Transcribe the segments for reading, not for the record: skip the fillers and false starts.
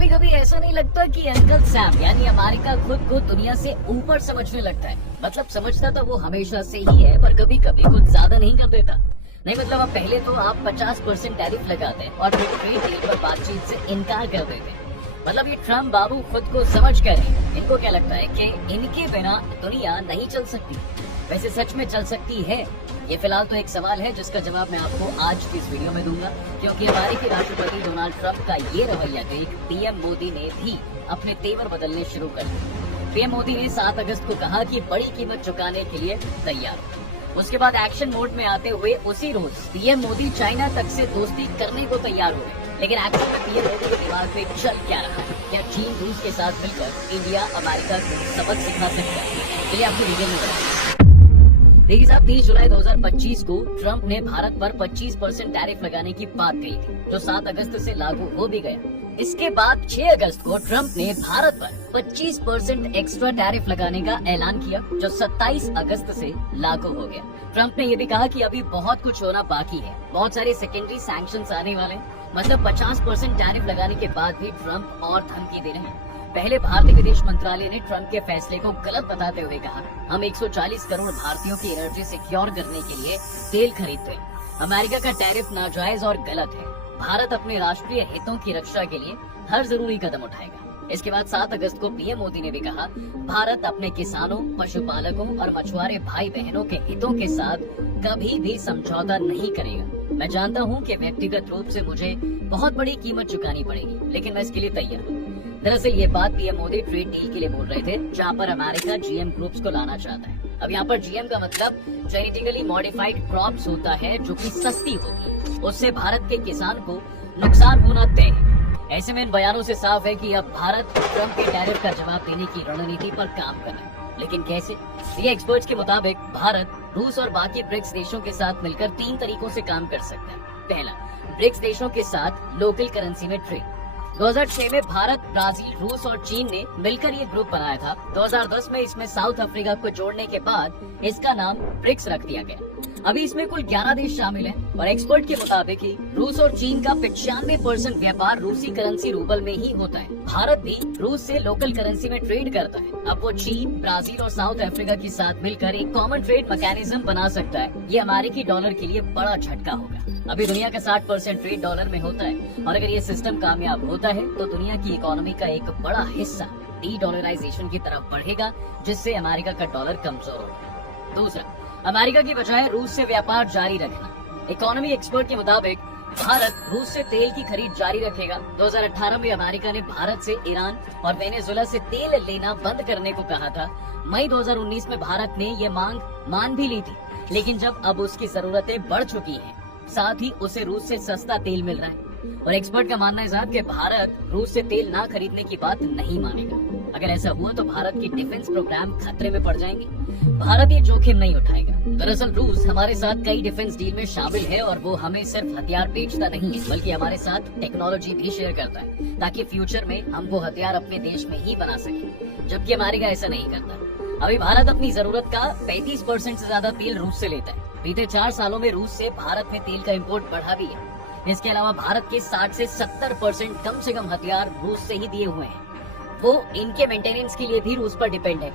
कभी कभी ऐसा नहीं लगता कि अंकल सैम यानी अमेरिका खुद को दुनिया से ऊपर समझने लगता है। मतलब समझता तो वो हमेशा से ही है, पर कभी कभी कुछ ज्यादा नहीं कर देता। नहीं मतलब अब पहले तो आप 50% टैरिफ लगाते हैं और फिर ट्रेड डील पर बातचीत से इनकार कर देते हैं। मतलब ये ट्रम्प बाबू खुद को समझ कर है। इनको क्या लगता है कि इनके बिना दुनिया नहीं चल सकती। वैसे सच में चल सकती है? ये फिलहाल तो एक सवाल है जिसका जवाब मैं आपको आज की इस वीडियो में दूंगा, क्योंकि अमेरिकी राष्ट्रपति डोनाल्ड ट्रंप का ये रवैया देख पीएम मोदी ने भी अपने तेवर बदलने शुरू कर दिए। पीएम मोदी ने 7 अगस्त को कहा कि बड़ी कीमत चुकाने के लिए तैयार हो। उसके बाद एक्शन मोड में आते हुए उसी रोज पीएम मोदी चाइना तक से दोस्ती करने को तैयार हो गए। लेकिन एक्शन में पीएम मोदी के दिमाग में चल क्या रहा है? क्या चीन रूस के साथ मिलकर इंडिया अमेरिका को सबक सिखा सकता है? चलिए आपको डिटेल में बताएं। देखिए साहब, 30 जुलाई 2025 को ट्रंप ने भारत पर 25% टैरिफ लगाने की बात कही थी, जो 7 अगस्त से लागू हो भी गया। इसके बाद 6 अगस्त को ट्रंप ने भारत पर 25% एक्स्ट्रा टैरिफ लगाने का ऐलान किया, जो 27 अगस्त से लागू हो गया। ट्रंप ने ये भी कहा कि अभी बहुत कुछ होना बाकी है, बहुत सारे सेकेंडरी सैंक्शंस आने वाले हैं। मतलब 50% टैरिफ लगाने के बाद भी ट्रंप और धमकी दे रहे हैं। पहले भारतीय विदेश मंत्रालय ने ट्रंप के फैसले को गलत बताते हुए कहा, हम 140 करोड़ भारतीयों की एनर्जी सिक्योर करने के लिए तेल खरीदते हैं। अमेरिका का टैरिफ नाजायज और गलत है। भारत अपने राष्ट्रीय हितों की रक्षा के लिए हर जरूरी कदम उठाएगा। इसके बाद 7 अगस्त को पीएम मोदी ने भी कहा, भारत अपने किसानों, पशुपालकों और मछुआरे भाई बहनों के हितों के साथ कभी भी समझौता नहीं करेगा। मैं जानता हूँ कि व्यक्तिगत रूप से मुझे बहुत बड़ी कीमत चुकानी पड़ेगी, लेकिन मैं इसके लिए तैयार हूँ। दरअसल ये बात पीएम मोदी ट्रेड डील के लिए बोल रहे थे, जहाँ पर अमेरिका जीएम ग्रुप्स को लाना चाहता है। अब यहाँ पर जीएम का मतलब जेनेटिकली मॉडिफाइड क्रॉप्स होता है, जो कि सस्ती होगी। उससे भारत के किसान को नुकसान होना तय है। ऐसे में इन बयानों से साफ है कि अब भारत ट्रंप के टैरिफ का जवाब देने की रणनीति पर काम कर रहा है। लेकिन कैसे? ये एक्सपर्ट्स के मुताबिक भारत, रूस और बाकी ब्रिक्स देशों के साथ मिलकर 3 तरीकों से काम कर सकता है। पहला, ब्रिक्स देशों के साथ लोकल करेंसी में ट्रेड। 2006 में भारत, ब्राजील, रूस और चीन ने मिलकर ये ग्रुप बनाया था। 2010 में इसमें साउथ अफ्रीका को जोड़ने के बाद इसका नाम ब्रिक्स रख दिया गया। अभी इसमें कुल 11 देश शामिल हैं और एक्सपर्ट के मुताबिक ही रूस और चीन का 95% व्यापार रूसी करेंसी रूबल में ही होता है। भारत भी रूस से लोकल करेंसी में ट्रेड करता है। अब वो चीन, ब्राजील और साउथ अफ्रीका के साथ मिलकर एक कॉमन ट्रेड मैकेनिज्म बना सकता है। ये अमेरिकी डॉलर के लिए बड़ा झटका होगा। अभी दुनिया का 60% ट्रेड डॉलर में होता है और अगर ये सिस्टम कामयाब होता है तो दुनिया की इकोनॉमी का एक बड़ा हिस्सा डी डॉलराइजेशन की तरफ बढ़ेगा, जिससे अमेरिका का डॉलर कमजोर होगा। दूसरा, अमेरिका की बजाय रूस से व्यापार जारी रखना। इकोनॉमी एक्सपर्ट के मुताबिक भारत रूस से तेल की खरीद जारी रखेगा। 2018 में अमेरिका ने भारत से ईरान और वेनेजुएला से तेल लेना बंद करने को कहा था। मई 2019 में भारत ने ये मांग मान भी ली थी, लेकिन जब अब उसकी जरूरतें बढ़ चुकी हैं, साथ ही उसे रूस से सस्ता तेल मिल रहा है। और एक्सपर्ट का मानना है साहब कि भारत रूस से तेल ना खरीदने की बात नहीं मानेगा। अगर ऐसा हुआ तो भारत की डिफेंस प्रोग्राम खतरे में पड़ जाएंगे। भारत ये जोखिम नहीं उठाएगा। दरअसल रूस हमारे साथ कई डिफेंस डील में शामिल है और वो हमें सिर्फ हथियार बेचता नहीं है, बल्कि हमारे साथ टेक्नोलॉजी भी शेयर करता है, ताकि फ्यूचर में हम वो हथियार अपने देश में ही बना सके। जबकि अमेरिका ऐसा नहीं करता। अभी भारत अपनी जरूरत का 35% से ज्यादा तेल रूस से लेता है। बीते 4 सालों में रूस से भारत में तेल का इम्पोर्ट बढ़ा भी है। इसके अलावा भारत के 60 से 70% कम से कम हथियार रूस से ही दिए हुए हैं। वो इनके मेंटेनेंस के लिए भी रूस पर डिपेंड है।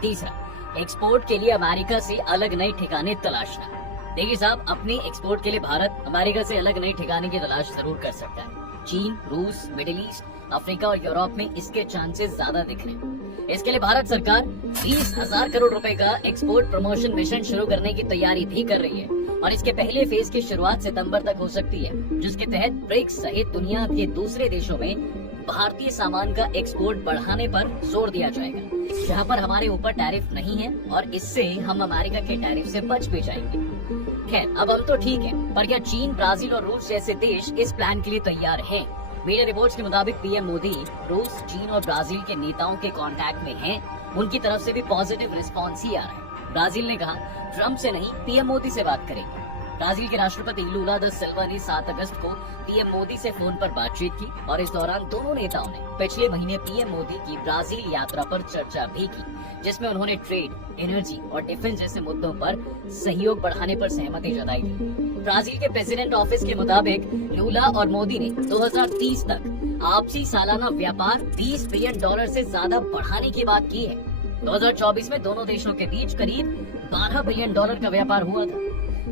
तीसरा, एक्सपोर्ट के लिए अमेरिका से अलग नए ठिकाने तलाशना। देखिए साहब, अपने एक्सपोर्ट के लिए भारत अमेरिका से अलग नए ठिकाने की तलाश जरूर कर सकता है। चीन, रूस, मिडिल ईस्ट, अफ्रीका और यूरोप में इसके चांसेस ज्यादा दिख रहे हैं। इसके लिए भारत सरकार 20,000 करोड़ रुपए का एक्सपोर्ट प्रमोशन मिशन शुरू करने की तैयारी भी कर रही है और इसके पहले फेज की शुरुआत सितंबर तक हो सकती है, जिसके तहत ब्रिक्स सहित दुनिया के दूसरे देशों में भारतीय सामान का एक्सपोर्ट बढ़ाने पर जोर दिया जाएगा, जहां पर हमारे ऊपर टैरिफ नहीं है और इससे हम अमेरिका के टैरिफ से बच भी जाएंगे। खैर, अब हम तो ठीक है, पर क्या चीन, ब्राजील और रूस जैसे देश इस प्लान के लिए तैयार हैं? मीडिया रिपोर्ट्स के मुताबिक पीएम मोदी रूस, चीन और ब्राजील के नेताओं के कांटेक्ट में हैं। उनकी तरफ से भी पॉजिटिव रिस्पांस ही आ रहा है। ब्राजील ने कहा, ट्रंप से नहीं, पीएम मोदी से बात करेंगे। ब्राजील के राष्ट्रपति लूला दा सिल्वा ने 7 अगस्त को पीएम मोदी से फोन पर बातचीत की और इस दौरान दोनों नेताओं ने पिछले महीने पीएम मोदी की ब्राजील यात्रा पर चर्चा भी की, जिसमें उन्होंने ट्रेड, एनर्जी और डिफेंस जैसे मुद्दों पर सहयोग बढ़ाने पर सहमति जताई थी। ब्राजील के प्रेसिडेंट ऑफिस के मुताबिक लूला और मोदी ने 2030 तक आपसी सालाना व्यापार 20 बिलियन डॉलर से ज्यादा बढ़ाने की बात की है। 2024 में दोनों देशों के बीच करीब 12 बिलियन डॉलर का व्यापार हुआ था।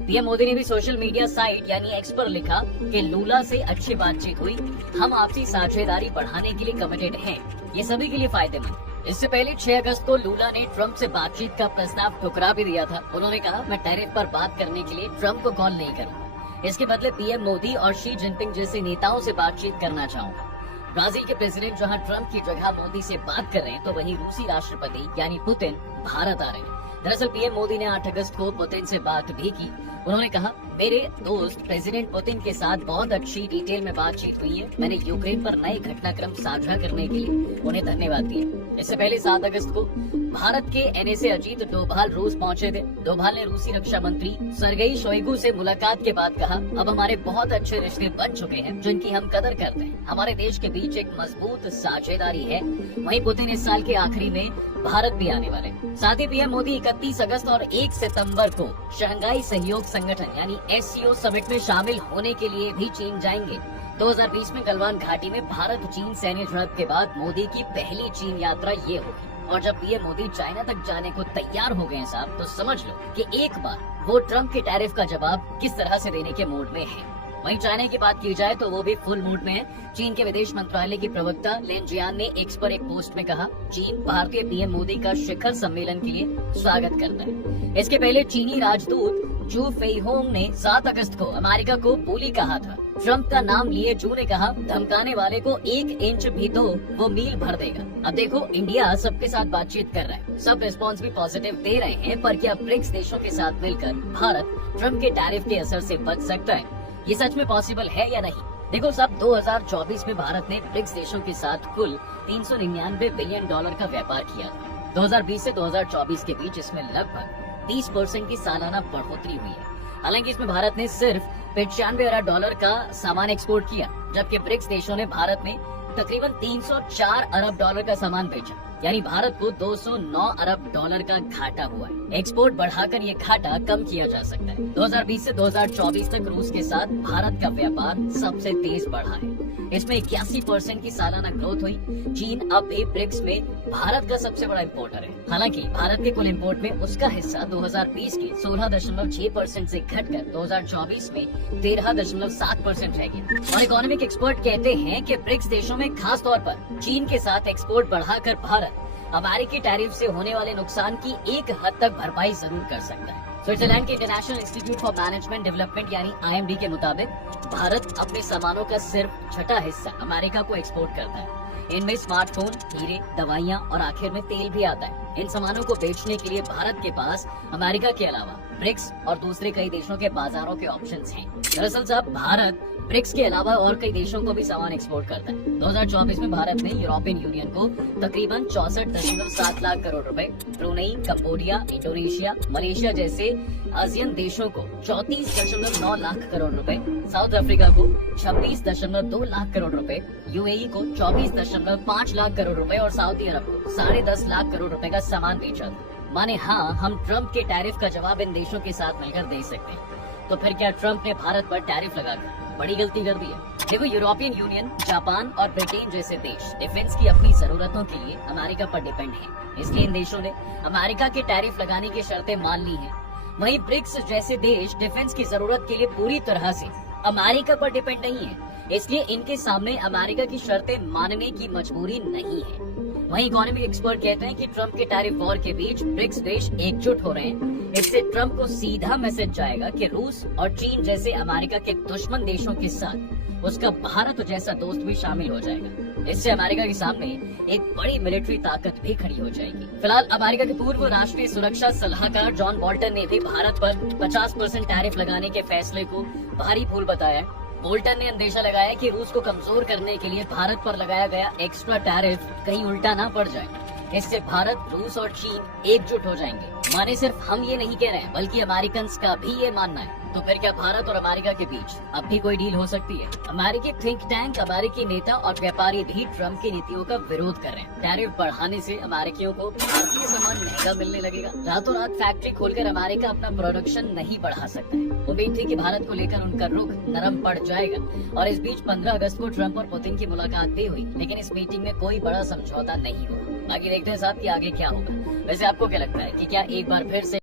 पीएम मोदी ने भी सोशल मीडिया साइट यानी एक्स पर लिखा कि लूला से अच्छी बातचीत हुई, हम आपसी साझेदारी बढ़ाने के लिए कमिटेड हैं, ये सभी के लिए फायदेमंद। इससे पहले 6 अगस्त को लूला ने ट्रंप से बातचीत का प्रस्ताव ठुकरा भी दिया था। उन्होंने कहा, मैं टैरिफ पर बात करने के लिए ट्रंप को कॉल नहीं करूंगा, इसके बदले पीएम मोदी और शी जिनपिंग जैसे नेताओं से बातचीत करना चाहूंगा। ब्राजील के प्रेसिडेंट जहां ट्रंप की जगह मोदी से बात कर रहे हैं, तो वहीं रूसी राष्ट्रपति यानी पुतिन भारत आ रहे हैं। दरअसल पीएम मोदी ने 8 अगस्त को पुतिन से बात भी की। उन्होंने कहा, मेरे दोस्त प्रेसिडेंट पुतिन के साथ बहुत अच्छी डिटेल में बातचीत हुई है। मैंने यूक्रेन पर नए घटनाक्रम साझा करने के लिए उन्हें धन्यवाद दिया। इससे पहले 7 अगस्त को भारत के एनएसए अजीत डोभाल रूस पहुंचे थे। डोभाल ने रूसी रक्षा मंत्री सर्गेई शोइगु से मुलाकात के बाद कहा, अब हमारे बहुत अच्छे रिश्ते बन चुके हैं जिनकी हम कदर करते हैं। हमारे देश के बीच एक मजबूत साझेदारी है। वहीं पुतिन इस साल के आखिरी में भारत भी आने वाले। साथ ही पीएम मोदी 31 अगस्त और 1 सितंबर को शंघाई सहयोग संगठन यानी SCO समिट में शामिल होने के लिए भी चीन जाएंगे। 2020 में गलवान घाटी में भारत चीन सैन्य झड़प के बाद मोदी की पहली चीन यात्रा ये होगी। और जब पीएम मोदी चाइना तक जाने को तैयार हो गए साहब, तो समझ लो कि एक बार वो ट्रंप के टैरिफ का जवाब किस तरह से देने के मूड में है। वहीं चाइना की बात की जाए तो वो भी फुल मूड में है। चीन के विदेश मंत्रालय की प्रवक्ता लिन जियान ने एक्स पर एक पोस्ट में कहा, चीन भारतीय पीएम मोदी का शिखर सम्मेलन के लिए स्वागत करता है। इसके पहले चीनी राजदूत जू फेईहोंग ने 7 अगस्त को अमेरिका को बुली कहा था। ट्रंप का नाम लिए जू ने कहा, धमकाने वाले को 1 इंच भी दो, वो मील भर देगा। अब देखो, इंडिया सबके साथ बातचीत कर रहा है, सब रिस्पॉन्स भी पॉजिटिव दे रहे हैं, पर क्या ब्रिक्स देशों के साथ मिलकर भारत ट्रंप के टैरिफ के असर से बच सकता है? ये सच में पॉसिबल है या नहीं? देखो सब 2024 में भारत ने ब्रिक्स देशों के साथ कुल 399 बिलियन डॉलर का व्यापार किया। 2020 से 2024 के बीच इसमें लगभग 30% की सालाना बढ़ोतरी हुई है। हालांकि इसमें भारत ने सिर्फ 95 अरब डॉलर का सामान एक्सपोर्ट किया, जबकि ब्रिक्स देशों ने भारत में तकरीबन 304 अरब डॉलर का सामान बेचा, यानी भारत को 209 अरब डॉलर का घाटा हुआ है। एक्सपोर्ट बढ़ाकर ये घाटा कम किया जा सकता है। 2020 से 2024 तक रूस के साथ भारत का व्यापार सबसे तेज बढ़ा है। इसमें 81% की सालाना ग्रोथ हुई। चीन अब भी ब्रिक्स में भारत का सबसे बड़ा इम्पोर्टर है। हालांकि भारत के कुल इम्पोर्ट में उसका हिस्सा 2020 के 16.6% से घटकर 2024 में 13.7% रह गया। और इकोनॉमिक एक्सपर्ट कहते हैं कि ब्रिक्स देशों में खास तौर पर चीन के साथ एक्सपोर्ट बढ़ाकर भारत अमेरिकी टैरिफ से होने वाले नुकसान की एक हद तक भरपाई जरूर कर सकता है। स्विट्जरलैंड के international institute for management development यानी IMD के मुताबिक भारत अपने सामानों का सिर्फ छठा हिस्सा अमेरिका को एक्सपोर्ट करता है। इनमें स्मार्टफोन, हीरे, दवाइयाँ और आखिर में तेल भी आता है। इन सामानों को बेचने के लिए भारत के पास अमेरिका के अलावा ब्रिक्स और दूसरे कई देशों के बाजारों के ऑप्शंस हैं। दरअसल साहब भारत ब्रिक्स के अलावा और कई देशों को भी सामान एक्सपोर्ट करता है। 2024 में भारत ने यूरोपियन यूनियन को तकरीबन 64.7 लाख करोड़ रुपए, ब्रुनेई, कंबोडिया, इंडोनेशिया, मलेशिया जैसे आसियान देशों को 34.9 लाख करोड़ रुपए, साउथ अफ्रीका को 26.2 लाख करोड़ रुपए, UAE को 24.5 लाख करोड़ रुपए और सऊदी अरब को 10.5 लाख करोड़ रुपए का सामान बेचा था। माने हाँ, हम ट्रंप के टैरिफ का जवाब इन देशों के साथ मिलकर दे सकते हैं। तो फिर क्या ट्रंप ने भारत पर टैरिफ लगाकर बड़ी गलती कर दी है? देखो, यूरोपियन यूनियन, जापान और ब्रिटेन जैसे देश डिफेंस की अपनी जरूरतों के लिए अमेरिका पर डिपेंड हैं। इसलिए इन देशों ने अमेरिका के टैरिफ लगाने की शर्तें मान ली हैं। वहीं ब्रिक्स जैसे देश डिफेंस की जरूरत के लिए पूरी तरह से अमेरिका पर डिपेंड नहीं है, इसलिए इनके सामने अमेरिका की शर्तें मानने की मजबूरी नहीं है। वहीं इकोनॉमिक एक्सपर्ट कहते हैं कि ट्रंप के टैरिफ वॉर के बीच ब्रिक्स देश एकजुट हो रहे हैं। इससे ट्रंप को सीधा मैसेज जाएगा कि रूस और चीन जैसे अमेरिका के दुश्मन देशों के साथ उसका भारत जैसा दोस्त भी शामिल हो जाएगा। इससे अमेरिका के सामने एक बड़ी मिलिट्री ताकत भी खड़ी हो जाएगी। फिलहाल अमेरिका के पूर्व राष्ट्रीय सुरक्षा सलाहकार जॉन बोल्टन ने भी भारत पर 50% टैरिफ लगाने के फैसले को भारी भूल बताया। बोल्टन ने अंदेशा लगाया कि रूस को कमजोर करने के लिए भारत पर लगाया गया एक्स्ट्रा टैरिफ कहीं उल्टा ना पड़ जाए। इससे भारत, रूस और चीन एकजुट हो जाएंगे। माने सिर्फ हम ये नहीं कह रहे हैं, बल्कि अमेरिकन का भी ये मानना है। तो फिर क्या भारत और अमेरिका के बीच अब भी कोई डील हो सकती है? अमेरिकी थिंक टैंक, अमेरिकी नेता और व्यापारी भी ट्रम्प की नीतियों का विरोध कर रहे हैं। टैरिफ बढ़ाने से अमेरिकियों को भारतीय सामान महंगा मिलने लगेगा। रातों रात फैक्ट्री खोलकर अमेरिका अपना प्रोडक्शन नहीं बढ़ा सकता है। उम्मीद थी कि भारत को लेकर उनका रुख नरम पड़ जाएगा और इस बीच 15 अगस्त को ट्रम्प और पुतिन की मुलाकात भी हुई, लेकिन इस मीटिंग में कोई बड़ा समझौता नहीं हुआ। बाकी देखते हैं साहब कि आगे क्या होगा। वैसे आपको क्या लगता है कि क्या एक बार फिर से